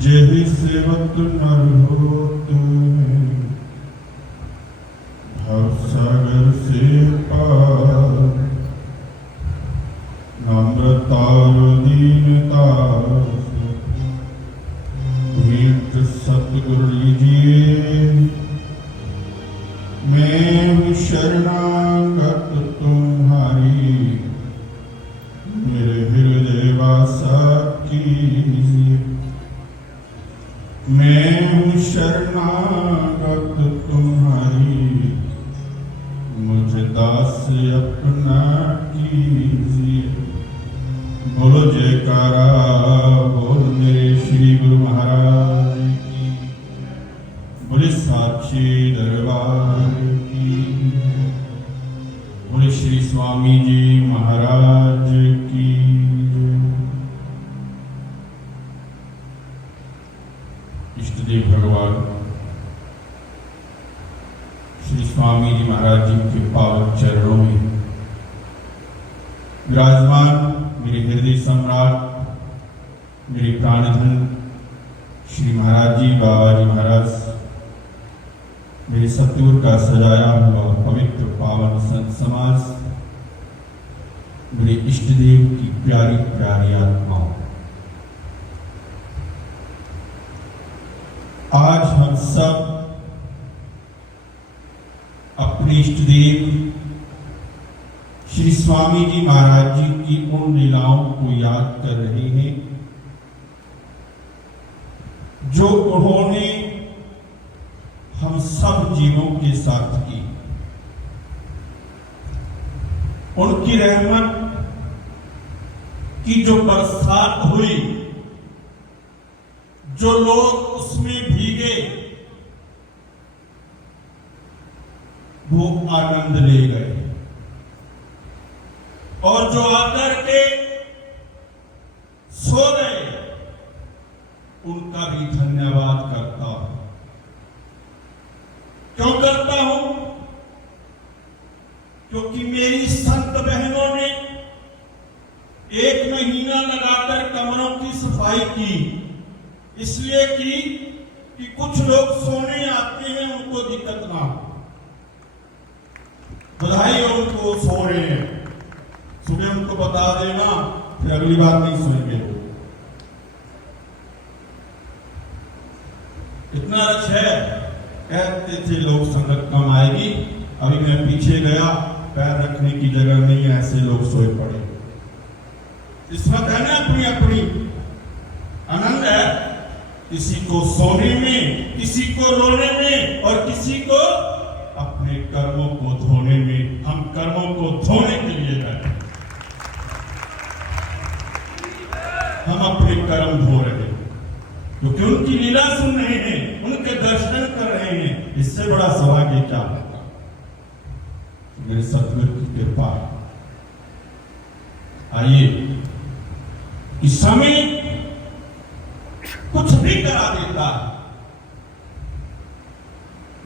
जेहि सेवक नर होत भवसागर से पार, नम्रता दीनता भेंट सतगुरु लीजिए। मैं शरणागत तुम्हारी, मेरे हृदय वासा कीजिए। मैं शरणागत तुम्हारी, मुझे दास अपना कीजिए। बोलो जयकारा बोल मेरे श्री गुरु महाराज की, बोले साक्षी दरबार की, बोले श्री स्वामी जी महाराज की। इष्टदेव भगवान श्री स्वामी जी महाराज जी के पावन चरणों में विराजमान मेरे हृदय सम्राट, मेरे प्राणधन श्री महाराज जी, बाबा जी महाराज, मेरे सतगुरु का सजाया हुआ पवित्र पावन संत समाज, मेरे इष्टदेव की प्यारी प्यारी आत्माओं, आज हम सब अपने इष्टदेव श्री स्वामी जी महाराज जी की उन लीलाओं को याद कर रहे हैं जो उन्होंने हम सब जीवों के साथ की। उनकी रहमत की जो बरसात हुई, जो लोग उसमें भीगे, वो आनंद ले गए, और जो आकर के सो गए उनका भी धन्यवाद करता हूं। क्यों करता हूं? क्योंकि मेरी संत बहनों ने 1 महीना लगाकर कमरों की सफाई की, इसलिए कि कुछ लोग सोने आते हैं, उनको दिक्कत ना हो। बधाई हो उनको सो रहे हैं, सुबह उनको बता देना, फिर अगली बार नहीं सोएंगे। इतना रच है, कहते थे लोग संगत कम आएगी, अभी मैं पीछे गया, पैर रखने की जगह नहीं है, ऐसे लोग सोए पड़े। इस वक्त है ना अपनी अपनी आनंद है, किसी को सोने में, किसी को रोने में, और किसी को अपने कर्मों को धोने में। हम कर्मों को धोने के लिए गए, हम अपने कर्म धो रहे हैं, क्योंकि उनकी लीला सुन रहे हैं, उनके दर्शन कर रहे हैं। इससे बड़ा सौभाग्य क्या होगा? मेरे सतगुरु की कृपा। आइए, इस समय कुछ भी करा देता है,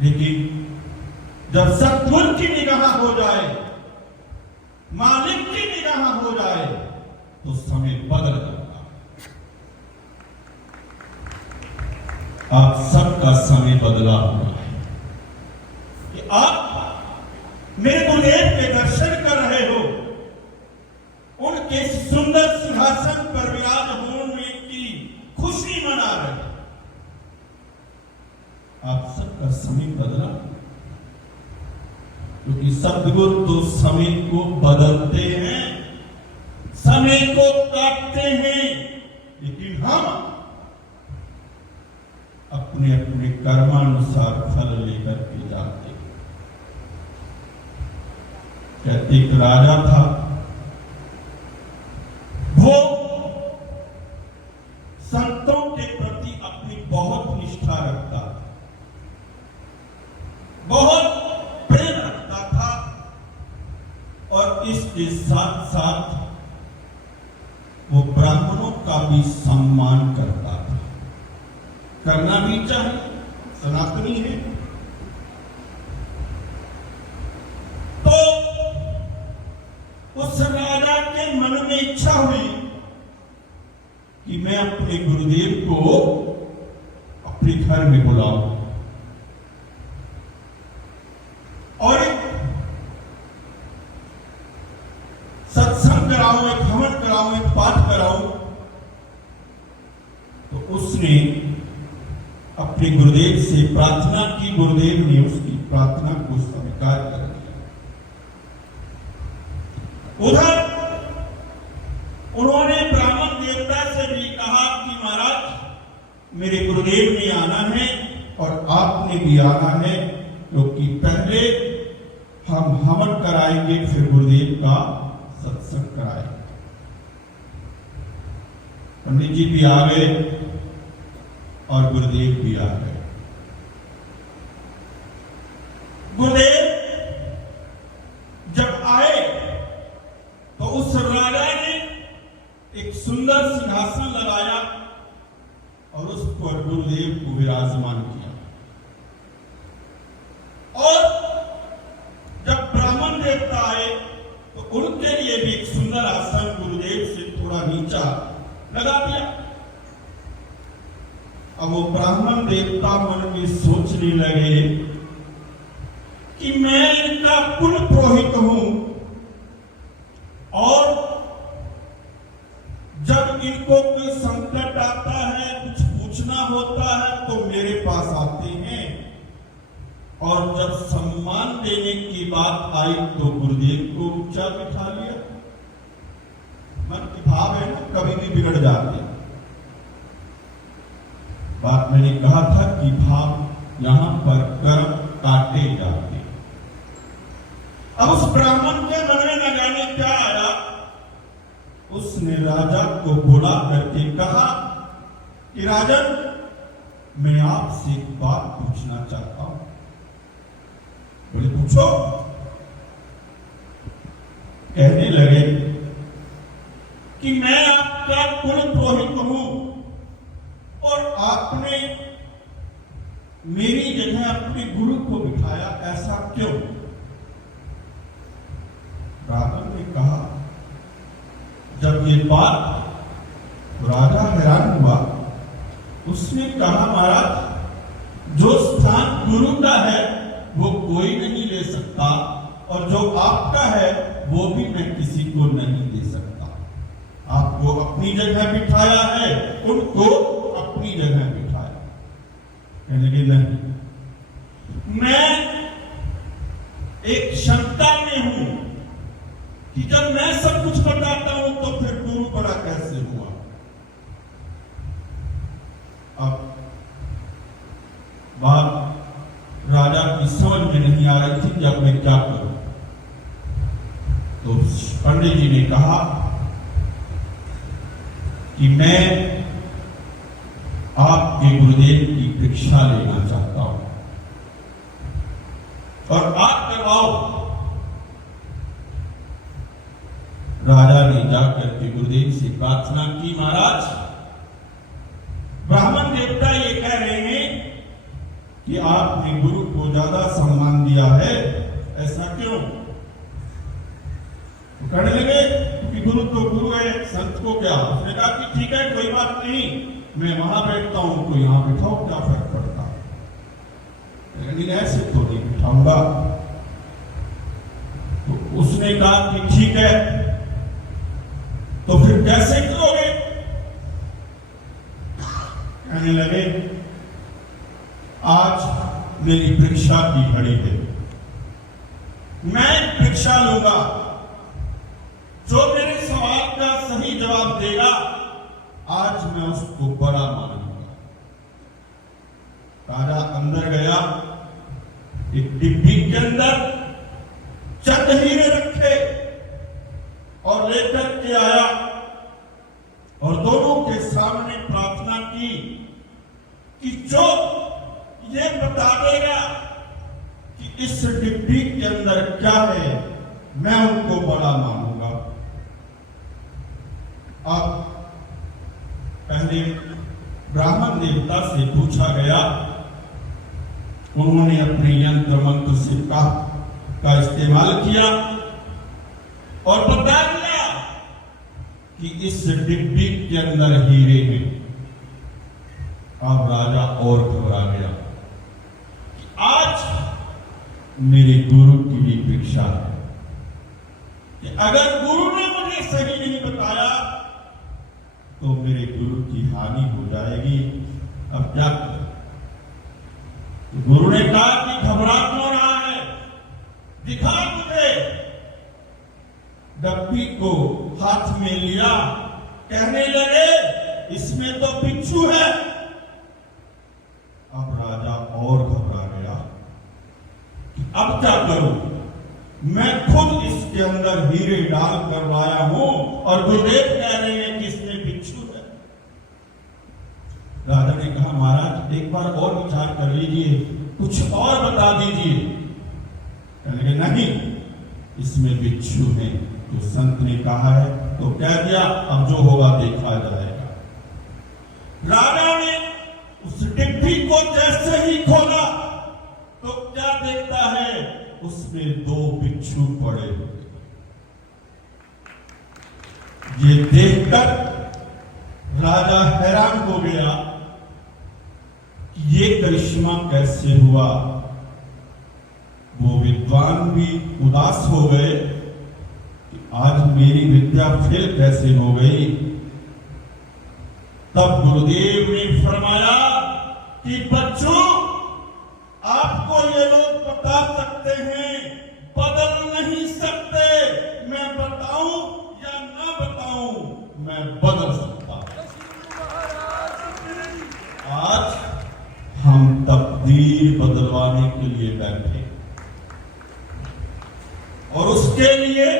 लेकिन जब सतगुरु की निगाह हो जाए, मालिक की निगाह हो जाए, तो समय बदल जाता है। आप सबका समय बदला हुआ है कि आप मेरे गुरुदेव के दर्शन कर रहे हो, उनके सुंदर सिंहासन पर विराज होने की खुशी मना रहे हो। आप सबका समय बदला, क्योंकि सद्गुरु तो समय को बदलते हैं, समय को काटते हैं, लेकिन हम अपने अपने कर्मानुसार फल लेकर के जाते हैं। कहते एक राजा था, वो संतों के प्रति अपनी बहुत निष्ठा रखता था, बहुत प्रेम रखता था, और इसके साथ साथ वो ब्राह्मणों का भी सम्मान करता था। करना भी चाहिए, सनातनी है। इच्छा हुई कि मैं अपने गुरुदेव को अपने घर में बुलाऊं और एक सत्संग कराऊं, एक हवन कराऊं, एक पाठ कराऊं। तो उसने अपने गुरुदेव से प्रार्थना की, गुरुदेव ने उसकी प्रार्थना को स्वीकार कर लिया। उधर उन्होंने ब्राह्मण देवता से भी कहा कि महाराज मेरे गुरुदेव ने आना है और आपने भी आना है, क्योंकि पहले हम हवन कराएंगे फिर गुरुदेव का सत्संग कराएंगे। पंडित जी भी आ गए और गुरुदेव भी आ गए। गुरुदेव जब आए तो उस राजा ने एक सुंदर सिंहासन लगाया और उस पर गुरुदेव को विराजमान किया। और जब ब्राह्मण देवता आए तो उनके लिए भी एक सुंदर आसन गुरुदेव से थोड़ा नीचा लगा दिया। अब वो ब्राह्मण देवता मन में सोचने लगे कि मैं इनका कुल पुरोहित हूं और जब इनको कोई संकट आता है, कुछ पूछना होता है तो मेरे पास आते हैं, और जब सम्मान देने की बात आई तो गुरुदेव को ऊंचा बिठा लिया। मन के भाव है ना, कभी भी बिगड़ जाते हैं। बात मैंने कहा था कि भाव यहां पर कर्म काटे जाते। अब उस ब्राह्मण के मन में न जाने क्या आया, उसने राजा को बुला करके कहा कि राजन मैं आपसे एक बात पूछना चाहता हूं। बोले पूछो। कहने लगे कि मैं आपका कुल पुरोहित हूं और आपने मेरी जगह अपने गुरु को बिठाया, ऐसा क्यों? ब्राह्मण ने कहा, जब ये बात राजा हैरान हुआ, उसने कहा महाराज जो स्थान गुरु का है वो कोई नहीं ले सकता और जो आपका है वो भी मैं किसी को नहीं दे सकता। आपको अपनी जगह बिठाया है, उनको अपनी जगह बिठाया। कहने लगे नहीं, मैं एक शंका में हूं कि जब मैं सब कुछ बताता हूं तो फिर गुरु बड़ा कैसे हुआ। अब बात राजा की समझ में नहीं आ रही थी कि अब मैं क्या करूं। तो पंडित जी ने कहा कि मैं आपके गुरुदेव की परीक्षा लेना चाहता हूं और आप करवाओ। राजा ने जाकर के गुरुदेव से प्रार्थना की, महाराज ब्राह्मण देवता ये कह रहे हैं कि आपने गुरु को ज्यादा सम्मान दिया है, ऐसा क्यों? तो कहने लगे कि गुरु तो गुरु है, संत को क्या। उसने कहा कि ठीक है कोई बात नहीं, मैं वहां बैठता हूं तो यहां बिठाओ, क्या फर्क पड़ता है। लेकिन ऐसे तो नहीं बिठाऊंगा। तो उसने कहा कि ठीक है, तो फिर कैसे करोगे? कहने लगे आज मेरी परीक्षा की घड़ी है, मैं परीक्षा लूंगा, जो मेरे सवाल का सही जवाब देगा आज मैं उसको बड़ा मानूंगा। राजा अंदर गया, एक डिब्बी के अंदर चंद हीरे रखे और लेकर के आया और दोनों के सामने प्रार्थना की कि जो ये बता देगा कि इस डिब्बी के अंदर क्या है, मैं उनको बड़ा मानूंगा। अब पहले ब्राह्मण देवता से पूछा गया, उन्होंने अपने यंत्र मंत्र से का इस्तेमाल किया और बता दिया कि इस डिब्बी के अंदर हीरे हैं। अब राजा और घबरा गया कि आज मेरे गुरु की भी परीक्षा है कि अगर गुरु ने मुझे सही नहीं बताया तो मेरे गुरु की हानि हो जाएगी। अब क्या करें? गुरु ने कहा कि घबरा क्यों रहा है, दिखा मुझे। डब्बी को हाथ में लिया, कहने लगे इसमें तो बिच्छू है। अब राजा और घबरा गया कि अब क्या करूं? मैं खुद इसके अंदर हीरे डाल कर लाया हूं और गुरुदेव कह रहे हैं कि इसमें बिच्छू है। राजा ने कहा महाराज एक बार और विचार कर लीजिए, कुछ और बता दीजिए। कहने लगे नहीं, इसमें बिच्छू है, तो संत ने कहा है तो कह दिया, अब जो होगा देखा जाएगा। राजा ने उस डिब्बी को जैसे ही खोला तो क्या देखता है, उसमें 2 बिच्छू पड़े। ये देखकर राजा हैरान हो गया कि ये करिश्मा कैसे हुआ। वो विद्वान भी उदास हो गए कि आज मेरी विद्या फेल कैसे हो गई। तब गुरुदेव ने फरमाया कि बच्चों, आपको ये लोग बता सकते हैं, बदल नहीं सकते। मैं बताऊं या ना बताऊं, मैं बदल सकता हूं। आज हम तकदीर बदलवाने के लिए बैठे और उसके लिए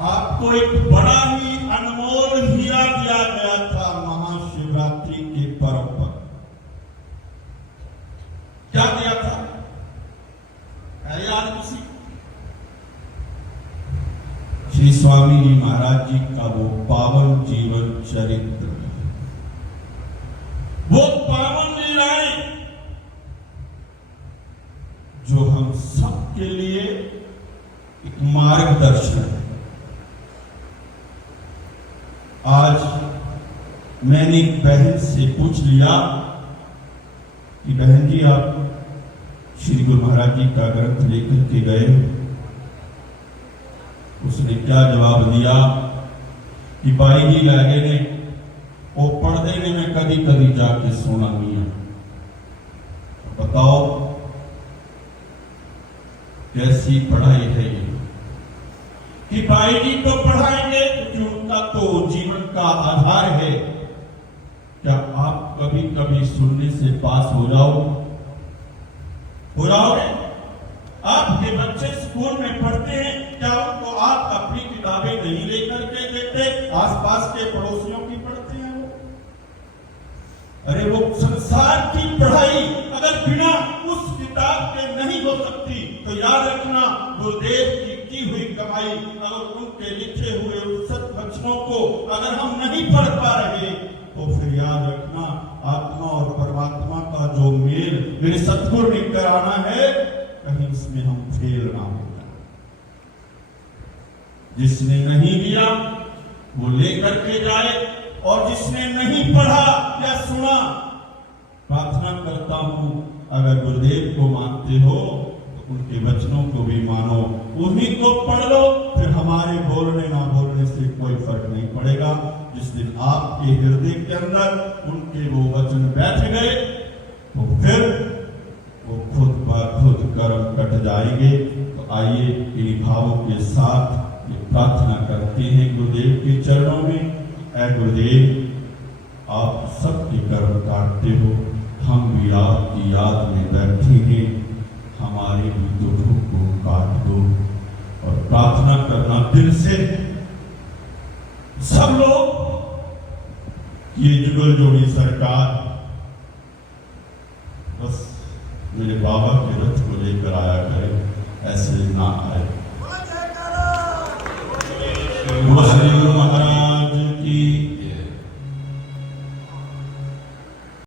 आपको एक बड़ा ही अनमोल हीरा दिया गया था महाशिवरात्रि के पर्व पर। क्या दिया था? याद किसी? श्री स्वामी जी महाराज जी का वो पावन जीवन चरित्र, वो पावन लीलाएं जो हम सबके लिए एक मार्गदर्शन है। आज मैंने एक बहन से पूछ लिया कि बहन जी आप श्री गुरु महाराज जी का ग्रंथ लेकर के गए, उसने क्या जवाब दिया कि भाई जी लागे ने वो पढ़ते ने मैं कदी कदी जाके सुना नहीं है। बताओ कैसी पढ़ाई है ये कि भाई जी तो पढ़ाएंगे क्योंकि उनका तो जीवन का आधार है। क्या आप कभी कभी सुनने से पास हो जाओगे? आपके बच्चे स्कूल में पढ़ते हैं, क्या उनको आप अपनी किताबें नहीं लेकर के देते? आसपास के पड़ोसियों की पढ़ते हैं वो। अरे वो संसार की पढ़ाई अगर बिना उस किताब के नहीं हो सकती तो याद रखना, गुरुदेव की हुई कमाई अगर उनके लिखे हुए उस सत वचनों को अगर हम नहीं पढ़ पा रहे तो फिर याद रखना, आत्मा और परमात्मा का जो मेल मेरे सतगुरु ने कराना है, कहीं इसमें हम फेल ना हो जाए। जिसने नहीं लिया वो लेकर के जाए, और जिसने नहीं पढ़ा या सुना, प्रार्थना करता हूं अगर गुरुदेव को मानते हो तो उनके वचनों को भी मानो, उन्हीं को पढ़ लो, फिर हमारे बोलने ना बोलने से कोई फर्क नहीं पड़ेगा। जिस दिन आपके हृदय के अंदर उनके वो वचन बैठ गए तो फिर वो खुद ब खुद कर्म कट जाएंगे। तो आइए इन भावों के साथ ये प्रार्थना करते हैं गुरुदेव के चरणों में। ऐ गुरुदेव, आप सबके कर्म काटते हो, हम भी आपकी याद में बैठे हैं, हमारे भी दुखों को काट दो। और प्रार्थना करना दिल से सब लोग, ये जुगल जोड़ी सरकार बस मेरे बाबा के रथ को लेकर आया करे, ऐसे ना आए।